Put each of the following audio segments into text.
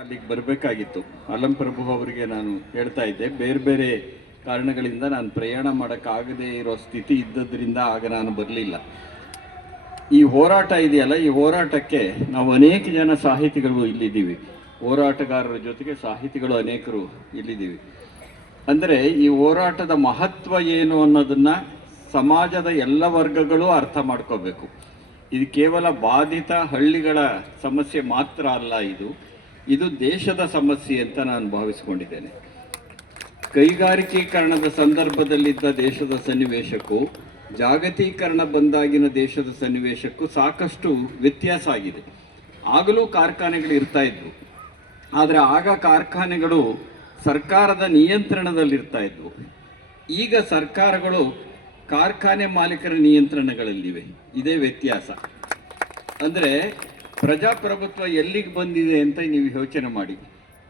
ಅಲ್ಲಿಗೆ ಬರಬೇಕಾಗಿತ್ತು. ಅಲಂ ಪ್ರಭು ಅವರಿಗೆ ನಾನು ಹೇಳ್ತಾ ಇದ್ದೆ, ಬೇರೆ ಬೇರೆ ಕಾರಣಗಳಿಂದ ನಾನು ಪ್ರಯಾಣ ಮಾಡೋಕ್ಕಾಗದೇ ಇರೋ ಸ್ಥಿತಿ ಇದ್ದದ್ರಿಂದ ಆಗ ನಾನು ಬರಲಿಲ್ಲ. ಈ ಹೋರಾಟ ಇದೆಯಲ್ಲ, ಈ ಹೋರಾಟಕ್ಕೆ ನಾವು ಅನೇಕ ಜನ ಸಾಹಿತಿಗಳು ಇಲ್ಲಿದ್ದೀವಿ, ಹೋರಾಟಗಾರರ ಜೊತೆಗೆ ಸಾಹಿತಿಗಳು ಅನೇಕರು ಇಲ್ಲಿದ್ದೀವಿ. ಅಂದರೆ ಈ ಹೋರಾಟದ ಮಹತ್ವ ಏನು ಅನ್ನೋದನ್ನು ಸಮಾಜದ ಎಲ್ಲ ವರ್ಗಗಳು ಅರ್ಥ ಮಾಡ್ಕೋಬೇಕು. ಇದು ಕೇವಲ ಬಾಧಿತ ಹಳ್ಳಿಗಳ ಸಮಸ್ಯೆ ಮಾತ್ರ ಅಲ್ಲ, ಇದು ದೇಶದ ಸಮಸ್ಯೆ ಅಂತ ನಾನು ಭಾವಿಸ್ಕೊಂಡಿದ್ದೇನೆ. ಕೈಗಾರಿಕೀಕರಣದ ಸಂದರ್ಭದಲ್ಲಿದ್ದ ದೇಶದ ಸನ್ನಿವೇಶಕ್ಕೂ ಜಾಗತೀಕರಣ ಬಂದಾಗಿನ ದೇಶದ ಸನ್ನಿವೇಶಕ್ಕೂ ಸಾಕಷ್ಟು ವ್ಯತ್ಯಾಸ ಆಗಿದೆ. ಆಗಲೂ ಕಾರ್ಖಾನೆಗಳು ಇರ್ತಾ ಇದ್ವು, ಆದರೆ ಆಗ ಕಾರ್ಖಾನೆಗಳು ಸರ್ಕಾರದ ನಿಯಂತ್ರಣದಲ್ಲಿರ್ತಾ ಇದ್ವು. ಈಗ ಸರ್ಕಾರಗಳು ಕಾರ್ಖಾನೆ ಮಾಲೀಕರ ನಿಯಂತ್ರಣಗಳಲ್ಲಿವೆ. ಇದೇ ವ್ಯತ್ಯಾಸ. ಅಂದರೆ ಪ್ರಜಾಪ್ರಭುತ್ವ ಎಲ್ಲಿಗೆ ಬಂದಿದೆ ಅಂತ ನೀವು ಯೋಚನೆ ಮಾಡಿ.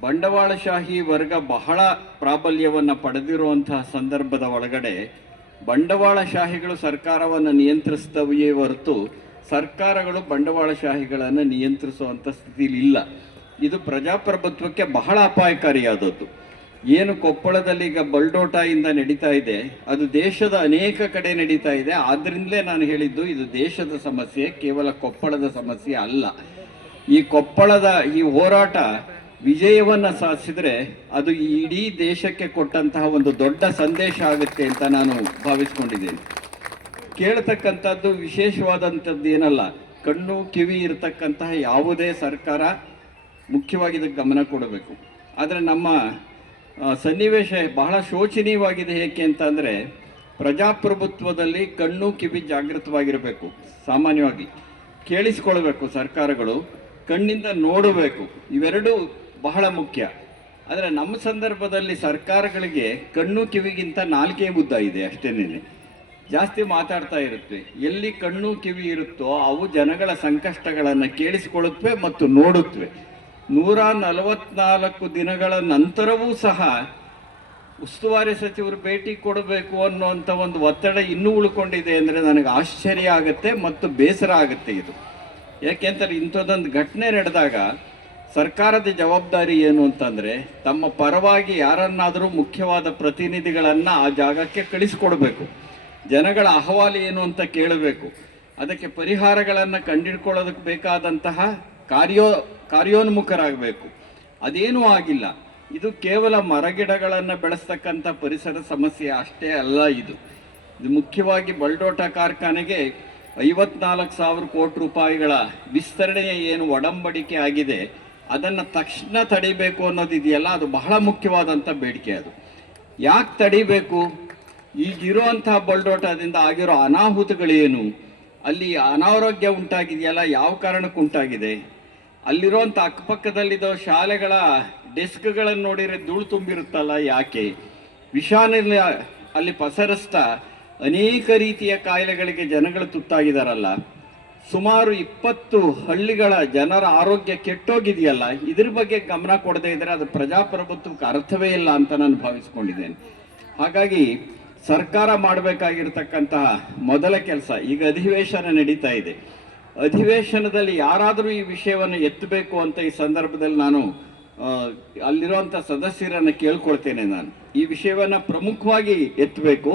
ಬಂಡವಾಳಶಾಹಿ ವರ್ಗ ಬಹಳ ಪ್ರಾಬಲ್ಯವನ್ನು ಪಡೆದಿರುವಂತಹ ಸಂದರ್ಭದ ಒಳಗಡೆ ಬಂಡವಾಳಶಾಹಿಗಳು ಸರ್ಕಾರವನ್ನು ನಿಯಂತ್ರಿಸ್ತವೆಯೇ ಹೊರತು ಸರ್ಕಾರಗಳು ಬಂಡವಾಳಶಾಹಿಗಳನ್ನು ನಿಯಂತ್ರಿಸುವಂಥ ಸ್ಥಿತಿಲಿ ಇಲ್ಲ. ಇದು ಪ್ರಜಾಪ್ರಭುತ್ವಕ್ಕೆ ಬಹಳ ಅಪಾಯಕಾರಿಯಾದದ್ದು. ಏನು ಕೊಪ್ಪಳದಲ್ಲಿ ಈಗ ಬಲ್ಡೋಟಾಯಿಂದ ನಡೀತಾ ಇದೆ, ಅದು ದೇಶದ ಅನೇಕ ಕಡೆ ನಡೀತಾ ಇದೆ. ಆದ್ದರಿಂದಲೇ ನಾನು ಹೇಳಿದ್ದು ಇದು ದೇಶದ ಸಮಸ್ಯೆ, ಕೇವಲ ಕೊಪ್ಪಳದ ಸಮಸ್ಯೆ ಅಲ್ಲ. ಈ ಕೊಪ್ಪಳದ ಈ ಹೋರಾಟ ವಿಜಯವನ್ನು ಸಾಧಿಸಿದರೆ ಅದು ಇಡೀ ದೇಶಕ್ಕೆ ಕೊಟ್ಟಂತಹ ಒಂದು ದೊಡ್ಡ ಸಂದೇಶ ಆಗುತ್ತೆ ಅಂತ ನಾನು ಭಾವಿಸ್ಕೊಂಡಿದ್ದೇನೆ. ಕೇಳ್ತಕ್ಕಂಥದ್ದು ವಿಶೇಷವಾದಂಥದ್ದು ಏನಲ್ಲ, ಕಣ್ಣು ಕಿವಿ ಇರತಕ್ಕಂತಹ ಯಾವುದೇ ಸರ್ಕಾರ ಮುಖ್ಯವಾಗಿ ಇದಕ್ಕೆ ಗಮನ ಕೊಡಬೇಕು. ಆದರೆ ನಮ್ಮ ಸನ್ನಿವೇಶ ಬಹಳ ಶೋಚನೀಯವಾಗಿದೆ. ಏಕೆ ಅಂತಂದರೆ ಪ್ರಜಾಪ್ರಭುತ್ವದಲ್ಲಿ ಕಣ್ಣು ಕಿವಿ ಜಾಗೃತವಾಗಿರಬೇಕು. ಸಾಮಾನ್ಯವಾಗಿ ಕೇಳಿಸ್ಕೊಳ್ಬೇಕು, ಸರ್ಕಾರಗಳು ಕಣ್ಣಿಂದ ನೋಡಬೇಕು, ಇವೆರಡೂ ಬಹಳ ಮುಖ್ಯ. ಆದರೆ ನಮ್ಮ ಸಂದರ್ಭದಲ್ಲಿ ಸರ್ಕಾರಗಳಿಗೆ ಕಣ್ಣು ಕಿವಿಗಿಂತ ನಾಲ್ಕೇ ಉದ್ದ ಇದೆ ಅಷ್ಟೇನೆ, ಜಾಸ್ತಿ ಮಾತಾಡ್ತಾ ಇರುತ್ತೆ. ಎಲ್ಲಿ ಕಣ್ಣು ಕಿವಿ ಇರುತ್ತೋ ಅವು ಜನಗಳ ಸಂಕಷ್ಟಗಳನ್ನು ಕೇಳಿಸಿಕೊಳ್ಳುತ್ತವೆ ಮತ್ತು ನೋಡುತ್ತವೆ. 144 ದಿನಗಳ ನಂತರವೂ ಸಹ ಉಸ್ತುವಾರಿ ಸಚಿವರು ಭೇಟಿ ಕೊಡಬೇಕು ಅನ್ನುವಂಥ ಒಂದು ಒತ್ತಡ ಇನ್ನೂ ಉಳ್ಕೊಂಡಿದೆ ಅಂದರೆ ನನಗೆ ಆಶ್ಚರ್ಯ ಆಗುತ್ತೆ ಮತ್ತು ಬೇಸರ ಆಗುತ್ತೆ. ಇದು ಯಾಕೆಂದರೆ ಇಂಥದ್ದೊಂದು ಘಟನೆ ನಡೆದಾಗ ಸರ್ಕಾರದ ಜವಾಬ್ದಾರಿ ಏನು ಅಂತಂದರೆ ತಮ್ಮ ಪರವಾಗಿ ಯಾರನ್ನಾದರೂ ಮುಖ್ಯವಾದ ಪ್ರತಿನಿಧಿಗಳನ್ನು ಆ ಜಾಗಕ್ಕೆ ಕಳಿಸ್ಕೊಡ್ಬೇಕು, ಜನಗಳ ಅಹವಾಲು ಏನು ಅಂತ ಕೇಳಬೇಕು, ಅದಕ್ಕೆ ಪರಿಹಾರಗಳನ್ನು ಕಂಡುಹಿಡ್ಕೊಳ್ಳೋದಕ್ಕೆ ಬೇಕಾದಂತಹ ಕಾರ್ಯೋನ್ಮುಖರಾಗಬೇಕು. ಅದೇನೂ ಆಗಿಲ್ಲ. ಇದು ಕೇವಲ ಮರಗಿಡಗಳನ್ನು ಬೆಳೆಸ್ತಕ್ಕಂಥ ಪರಿಸರ ಸಮಸ್ಯೆ ಅಷ್ಟೇ ಅಲ್ಲ. ಇದು ಮುಖ್ಯವಾಗಿ ಬಲ್ಡೋಟ ಕಾರ್ಖಾನೆಗೆ 54,000 ಕೋಟಿ ರೂಪಾಯಿಗಳ ವಿಸ್ತರಣೆಯ ಏನು ಒಡಂಬಡಿಕೆ ಆಗಿದೆ ಅದನ್ನು ತಕ್ಷಣ ತಡಿಬೇಕು ಅನ್ನೋದಿದೆಯಲ್ಲ, ಅದು ಬಹಳ ಮುಖ್ಯವಾದಂಥ ಬೇಡಿಕೆ. ಅದು ಯಾಕೆ ತಡಿಬೇಕು? ಈಗಿರುವಂತಹ ಬಲ್ಡೋಟದಿಂದ ಆಗಿರೋ ಅನಾಹುತಗಳೇನು, ಅಲ್ಲಿ ಅನಾರೋಗ್ಯ ಉಂಟಾಗಿದೆಯಲ್ಲ, ಯಾವ ಕಾರಣಕ್ಕೆ ಉಂಟಾಗಿದೆ, ಅಲ್ಲಿರುವಂಥ ಅಕ್ಕಪಕ್ಕದಲ್ಲಿದ್ದ ಶಾಲೆಗಳ ಡೆಸ್ಕ್ಗಳನ್ನು ನೋಡಿದರೆ ಧೂಳು ತುಂಬಿರುತ್ತಲ್ಲ, ಯಾಕೆ, ವಿಷಾನಿಲ ಅಲ್ಲಿ ಪಸರಿಸ್ತಾ ಅನೇಕ ರೀತಿಯ ಕಾಯಿಲೆಗಳಿಗೆ ಜನಗಳು ತುತ್ತಾಗಿದ್ದಾರಲ್ಲ, ಸುಮಾರು 20 ಹಳ್ಳಿಗಳ ಜನರ ಆರೋಗ್ಯ ಕೆಟ್ಟೋಗಿದೆಯಲ್ಲ, ಇದ್ರ ಬಗ್ಗೆ ಗಮನ ಕೊಡದೇ ಇದ್ದರೆ ಅದು ಪ್ರಜಾಪ್ರಭುತ್ವಕ್ಕೆ ಅರ್ಥವೇ ಇಲ್ಲ ಅಂತ ನಾನು ಭಾವಿಸ್ಕೊಂಡಿದ್ದೇನೆ. ಹಾಗಾಗಿ ಸರ್ಕಾರ ಮಾಡಬೇಕಾಗಿರ್ತಕ್ಕಂತಹ ಮೊದಲ ಕೆಲಸ, ಈಗ ಅಧಿವೇಶನ ನಡೀತಾ ಇದೆ, ಅಧಿವೇಶನದಲ್ಲಿ ಯಾರಾದರೂ ಈ ವಿಷಯವನ್ನು ಎತ್ತಬೇಕು ಅಂತ ಈ ಸಂದರ್ಭದಲ್ಲಿ ನಾನು ಅಲ್ಲಿರುವಂಥ ಸದಸ್ಯರನ್ನು ಕೇಳ್ಕೊಳ್ತೇನೆ. ನಾನು ಈ ವಿಷಯವನ್ನು ಪ್ರಮುಖವಾಗಿ ಎತ್ತಬೇಕು.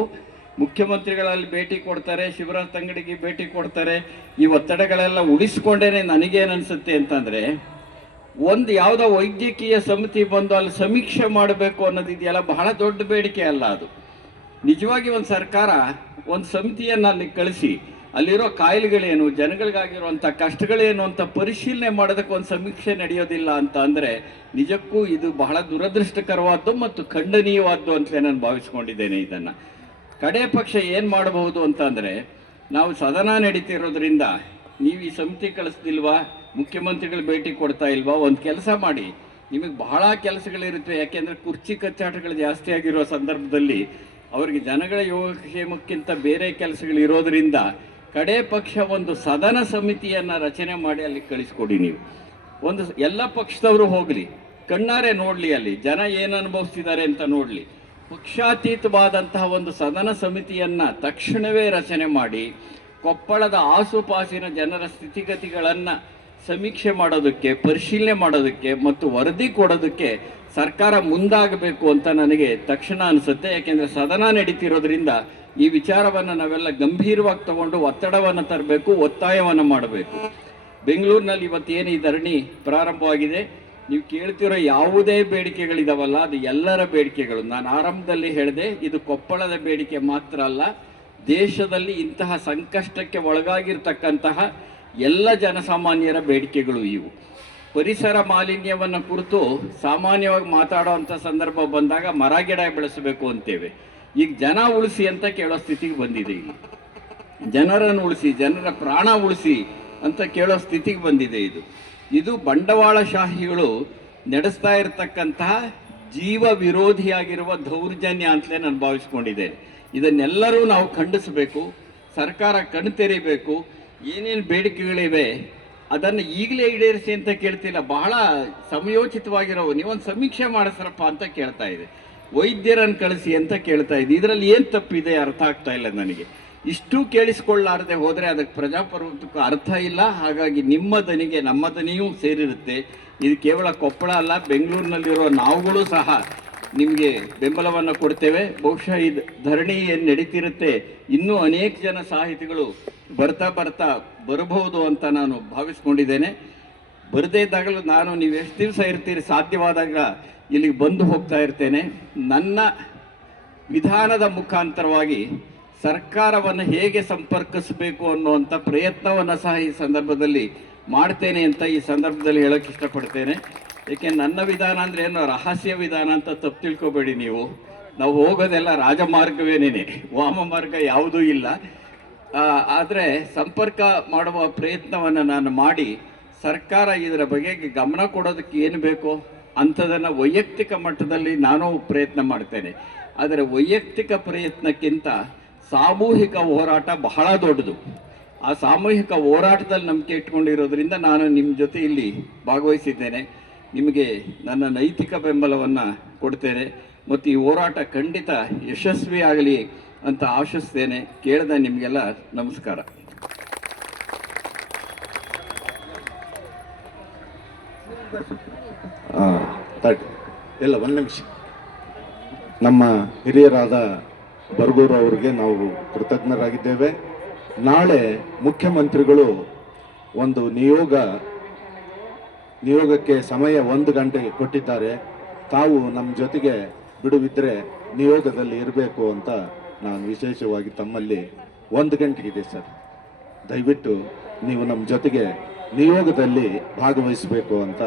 ಮುಖ್ಯಮಂತ್ರಿಗಳಲ್ಲಿ ಭೇಟಿ ಕೊಡ್ತಾರೆ, ಶಿವರಾಜ್ ತಂಗಡಿಗೆ ಭೇಟಿ ಕೊಡ್ತಾರೆ. ಈ ಒತ್ತಡಗಳೆಲ್ಲ ಉಳಿಸ್ಕೊಂಡೇನೆ ನನಗೇನು ಅನಿಸುತ್ತೆ ಅಂತಂದರೆ, ಒಂದು ಯಾವುದೋ ವೈದ್ಯಕೀಯ ಸಮಿತಿ ಬಂದು ಅಲ್ಲಿ ಸಮೀಕ್ಷೆ ಮಾಡಬೇಕು ಅನ್ನೋದಿದೆಯಲ್ಲ, ಬಹಳ ದೊಡ್ಡ ಬೇಡಿಕೆ ಅಲ್ಲ ಅದು. ನಿಜವಾಗಿ ಒಂದು ಸರ್ಕಾರ ಒಂದು ಸಮಿತಿಯನ್ನು ಅಲ್ಲಿ ಕಳಿಸಿ ಅಲ್ಲಿರೋ ಕಾಯಿಲೆಗಳೇನು, ಜನಗಳಿಗಾಗಿರುವಂಥ ಕಷ್ಟಗಳೇನು ಅಂತ ಪರಿಶೀಲನೆ ಮಾಡೋದಕ್ಕೆ ಒಂದು ಸಮೀಕ್ಷೆ ನಡೆಯೋದಿಲ್ಲ ಅಂತ ಅಂದರೆ ನಿಜಕ್ಕೂ ಇದು ಬಹಳ ದುರದೃಷ್ಟಕರವಾದ್ದು ಮತ್ತು ಖಂಡನೀಯವಾದ್ದು ಅಂತಲೇ ನಾನು ಭಾವಿಸ್ಕೊಂಡಿದ್ದೇನೆ. ಇದನ್ನು ಕಡೆ ಪಕ್ಷ ಏನು ಮಾಡಬಹುದು ಅಂತಂದರೆ, ನಾವು ಸದನ ನಡೀತಿರೋದ್ರಿಂದ ನೀವು ಈ ಸಮಿತಿ ಕಳಿಸ್ತಿಲ್ವಾ, ಮುಖ್ಯಮಂತ್ರಿಗಳು ಭೇಟಿ ಕೊಡ್ತಾ ಇಲ್ವಾ, ಒಂದು ಕೆಲಸ ಮಾಡಿ, ನಿಮಗೆ ಬಹಳ ಕೆಲಸಗಳಿರುತ್ತವೆ. ಯಾಕೆಂದರೆ ಕುರ್ಚಿ ಕಚ್ಚಾಟಗಳು ಜಾಸ್ತಿ ಆಗಿರೋ ಸಂದರ್ಭದಲ್ಲಿ ಅವರಿಗೆ ಜನಗಳ ಯೋಗಕ್ಷೇಮಕ್ಕಿಂತ ಬೇರೆ ಕೆಲಸಗಳಿರೋದ್ರಿಂದ ಕಡೆ ಪಕ್ಷ ಒಂದು ಸದನ ಸಮಿತಿಯನ್ನು ರಚನೆ ಮಾಡಿ ಅಲ್ಲಿ ಕಳಿಸ್ಕೊಡಿ. ನೀವು ಒಂದು ಎಲ್ಲ ಪಕ್ಷದವರು ಹೋಗಲಿ, ಕಣ್ಣಾರೆ ನೋಡಲಿ, ಅಲ್ಲಿ ಜನ ಏನು ಅನುಭವಿಸ್ತಿದ್ದಾರೆ ಅಂತ ನೋಡಲಿ. ಪಕ್ಷಾತೀತವಾದಂತಹ ಒಂದು ಸದನ ಸಮಿತಿಯನ್ನು ತಕ್ಷಣವೇ ರಚನೆ ಮಾಡಿ ಕೊಪ್ಪಳದ ಆಸುಪಾಸಿನ ಜನರ ಸ್ಥಿತಿಗತಿಗಳನ್ನು ಸಮೀಕ್ಷೆ ಮಾಡೋದಕ್ಕೆ, ಪರಿಶೀಲನೆ ಮಾಡೋದಕ್ಕೆ ಮತ್ತು ವರದಿ ಕೊಡೋದಕ್ಕೆ ಸರ್ಕಾರ ಮುಂದಾಗಬೇಕು ಅಂತ ನನಗೆ ತಕ್ಷಣ ಅನಿಸುತ್ತೆ. ಯಾಕೆಂದರೆ ಸದನ ನಡೀತಿರೋದ್ರಿಂದ ಈ ವಿಚಾರವನ್ನು ನಾವೆಲ್ಲ ಗಂಭೀರವಾಗಿ ತಗೊಂಡು ಒತ್ತಡವನ್ನು ತರಬೇಕು, ಒತ್ತಾಯವನ್ನು ಮಾಡಬೇಕು. ಬೆಂಗಳೂರಿನಲ್ಲಿ ಇವತ್ತೇನು ಈ ಧರಣಿ ಪ್ರಾರಂಭವಾಗಿದೆ, ನೀವು ಕೇಳ್ತಿರೋ ಯಾವುದೇ ಬೇಡಿಕೆಗಳಿದಾವಲ್ಲ ಅದು ಎಲ್ಲರ ಬೇಡಿಕೆಗಳು. ನಾನು ಆರಂಭದಲ್ಲಿ ಹೇಳಿದೆ, ಇದು ಕೊಪ್ಪಳದ ಬೇಡಿಕೆ ಮಾತ್ರ ಅಲ್ಲ, ದೇಶದಲ್ಲಿ ಇಂತಹ ಸಂಕಷ್ಟಕ್ಕೆ ಒಳಗಾಗಿರ್ತಕ್ಕಂತಹ ಎಲ್ಲ ಜನಸಾಮಾನ್ಯರ ಬೇಡಿಕೆಗಳು ಇವು. ಪರಿಸರ ಮಾಲಿನ್ಯವನ್ನು ಕುರಿತು ಸಾಮಾನ್ಯವಾಗಿ ಮಾತಾಡೋವಂಥ ಸಂದರ್ಭ ಬಂದಾಗ ಮರ ಗಿಡ ಬೆಳೆಸಬೇಕು ಅಂತೇವೆ. ಈಗ ಜನ ಉಳಿಸಿ ಅಂತ ಕೇಳೋ ಸ್ಥಿತಿಗೆ ಬಂದಿದೆ. ಈಗ ಜನರನ್ನು ಉಳಿಸಿ, ಜನರ ಪ್ರಾಣ ಉಳಿಸಿ ಅಂತ ಕೇಳೋ ಸ್ಥಿತಿಗೆ ಬಂದಿದೆ. ಇದು ಬಂಡವಾಳಶಾಹಿಗಳು ನಡೆಸ್ತಾ ಇರತಕ್ಕಂತಹ ಜೀವ ವಿರೋಧಿಯಾಗಿರುವ ದೌರ್ಜನ್ಯ ಅಂತಲೇ ನಾನು ಭಾವಿಸ್ಕೊಂಡಿದ್ದೇನೆ. ಇದನ್ನೆಲ್ಲರೂ ನಾವು ಖಂಡಿಸಬೇಕು, ಸರ್ಕಾರ ಕಣ್ಣು ತೆರೀಬೇಕು. ಏನೇನು ಬೇಡಿಕೆಗಳಿವೆ ಅದನ್ನು ಈಗಲೇ ಈಡೇರಿಸಿ ಅಂತ ಕೇಳ್ತಿಲ್ಲ, ಬಹಳ ಸಮಯೋಚಿತವಾಗಿರೋ ನೀವೊಂದು ಸಮೀಕ್ಷೆ ಮಾಡಿಸ್ರಪ್ಪ ಅಂತ ಕೇಳ್ತಾ ಇದೆ. ವೈದ್ಯರನ್ನು ಕಳಿಸಿ ಅಂತ ಕೇಳ್ತಾ ಇದೆ. ಇದರಲ್ಲಿ ಏನು ತಪ್ಪಿದೆ ಅರ್ಥ ಆಗ್ತಾ ಇಲ್ಲ ನನಗೆ. ಇಷ್ಟು ಕೇಳಿಸ್ಕೊಳ್ಳಾರದೆ ಹೋದರೆ ಅದಕ್ಕೆ ಪ್ರಜಾಪ್ರಭುತ್ವಕ್ಕೆ ಅರ್ಥ ಇಲ್ಲ. ಹಾಗಾಗಿ ನಿಮ್ಮ ದನಿಗೆ ನಮ್ಮ ದನಿಯೂ ಸೇರಿರುತ್ತೆ. ಇದು ಕೇವಲ ಕೊಪ್ಪಳ ಅಲ್ಲ, ಬೆಂಗಳೂರಿನಲ್ಲಿರೋ ನಾವುಗಳು ಸಹ ನಿಮಗೆ ಬೆಂಬಲವನ್ನು ಕೊಡ್ತೇವೆ. ಬಹುಶಃ ಇದು ಧರಣಿ ಏನು ನಡೀತಿರುತ್ತೆ, ಇನ್ನೂ ಅನೇಕ ಜನ ಸಾಹಿತಿಗಳು ಬರ್ತಾ ಬರಬಹುದು ಅಂತ ನಾನು ಭಾವಿಸ್ಕೊಂಡಿದ್ದೇನೆ. ಬರದೇ ಇದ್ದಾಗಲೂ ನಾನು ನೀವು ಎಷ್ಟು ದಿವಸ ಇರ್ತೀರಿ ಸಾಧ್ಯವಾದಾಗ ಇಲ್ಲಿಗೆ ಬಂದು ಹೋಗ್ತಾ ಇರ್ತೇನೆ. ನನ್ನ ವಿಧಾನದ ಮುಖಾಂತರವಾಗಿ ಸರ್ಕಾರವನ್ನು ಹೇಗೆ ಸಂಪರ್ಕಿಸಬೇಕು ಅನ್ನುವಂಥ ಪ್ರಯತ್ನವನ್ನು ಸಹ ಈ ಸಂದರ್ಭದಲ್ಲಿ ಮಾಡ್ತೇನೆ ಅಂತ ಈ ಸಂದರ್ಭದಲ್ಲಿ ಹೇಳೋಕ್ಕೆ ಇಷ್ಟಪಡ್ತೇನೆ. ಏಕೆ ನನ್ನ ವಿಧಾನ ಅಂದರೆ ಏನೋ ರಹಸ್ಯ ವಿಧಾನ ಅಂತ ತಪ್ಪು ತಿಳ್ಕೊಬೇಡಿ ನೀವು. ನಾವು ಹೋಗೋದೆಲ್ಲ ರಾಜಮಾರ್ಗವೇನೇನೆ, ವಾಮ ಮಾರ್ಗ ಯಾವುದೂ ಇಲ್ಲ. ಆದರೆ ಸಂಪರ್ಕ ಮಾಡುವ ಪ್ರಯತ್ನವನ್ನು ನಾನು ಮಾಡಿ ಸರ್ಕಾರ ಇದರ ಬಗೆಗೆ ಗಮನ ಕೊಡೋದಕ್ಕೆ ಏನು ಬೇಕೋ ಅಂಥದನ್ನು ವೈಯಕ್ತಿಕ ಮಟ್ಟದಲ್ಲಿ ನಾನು ಪ್ರಯತ್ನ ಮಾಡ್ತೇನೆ. ಆದರೆ ವೈಯಕ್ತಿಕ ಪ್ರಯತ್ನಕ್ಕಿಂತ ಸಾಮೂಹಿಕ ಹೋರಾಟ ಬಹಳ ದೊಡ್ಡದು. ಆ ಸಾಮೂಹಿಕ ಹೋರಾಟದಲ್ಲಿ ನಂಬಿಕೆ ಇಟ್ಕೊಂಡಿರೋದ್ರಿಂದ ನಾನು ನಿಮ್ಮ ಜೊತೆ ಇಲ್ಲಿ ಭಾಗವಹಿಸಿದ್ದೇನೆ. ನಿಮಗೆ ನನ್ನ ನೈತಿಕ ಬೆಂಬಲವನ್ನು ಕೊಡ್ತೇನೆ ಮತ್ತು ಈ ಹೋರಾಟ ಖಂಡಿತ ಯಶಸ್ವಿ ಆಗಲಿ ಅಂತ ಆಶಿಸ್ತೇನೆ. ಕೇಳಿದ ನಿಮಗೆಲ್ಲ ನಮಸ್ಕಾರ. ಎಲ್ಲ ಒಂದು ನಿಮಿಷ. ನಮ್ಮ ಹಿರಿಯರಾದ ಬರಗೂರು ಅವರಿಗೆ ನಾವು ಕೃತಜ್ಞರಾಗಿದ್ದೇವೆ. ನಾಳೆ ಮುಖ್ಯಮಂತ್ರಿಗಳು ಒಂದು ನಿಯೋಗಕ್ಕೆ ಸಮಯ 1 ಗಂಟೆಗೆ ಕೊಟ್ಟಿದ್ದಾರೆ. ತಾವು ನಮ್ಮ ಜೊತೆಗೆ ಬಿಡುವಿದ್ದರೆ ನಿಯೋಗದಲ್ಲಿ ಇರಬೇಕು ಅಂತ ನಾನು ವಿಶೇಷವಾಗಿ ತಮ್ಮಲ್ಲಿ 1 ಗಂಟೆಗಿದೆ ಸರ್, ದಯವಿಟ್ಟು ನೀವು ನಮ್ಮ ಜೊತೆಗೆ ನಿಯೋಗದಲ್ಲಿ ಭಾಗವಹಿಸಬೇಕು ಅಂತ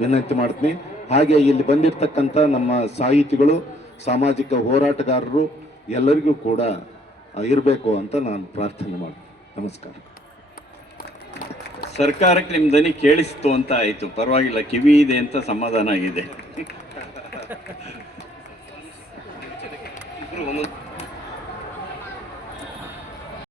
ವಿನಂತಿ ಮಾಡ್ತೀನಿ. ಹಾಗೆ ಇಲ್ಲಿ ಬಂದಿರತಕ್ಕಂಥ ನಮ್ಮ ಸಾಹಿತಿಗಳು, ಸಾಮಾಜಿಕ ಹೋರಾಟಗಾರರು ಎಲ್ಲರಿಗೂ ಕೂಡ ಇರಬೇಕು ಅಂತ ನಾನು ಪ್ರಾರ್ಥನೆ ಮಾಡ್ತೀನಿ. ನಮಸ್ಕಾರ. ಸರ್ಕಾರಕ್ಕೆ ನಿಮ್ಮ ದನಿ ಕೇಳಿಸ್ತು ಅಂತ ಆಯಿತು, ಪರವಾಗಿಲ್ಲ, ಕಿವಿ ಇದೆ ಅಂತ ಸಮಾಧಾನ ಆಗಿದೆ.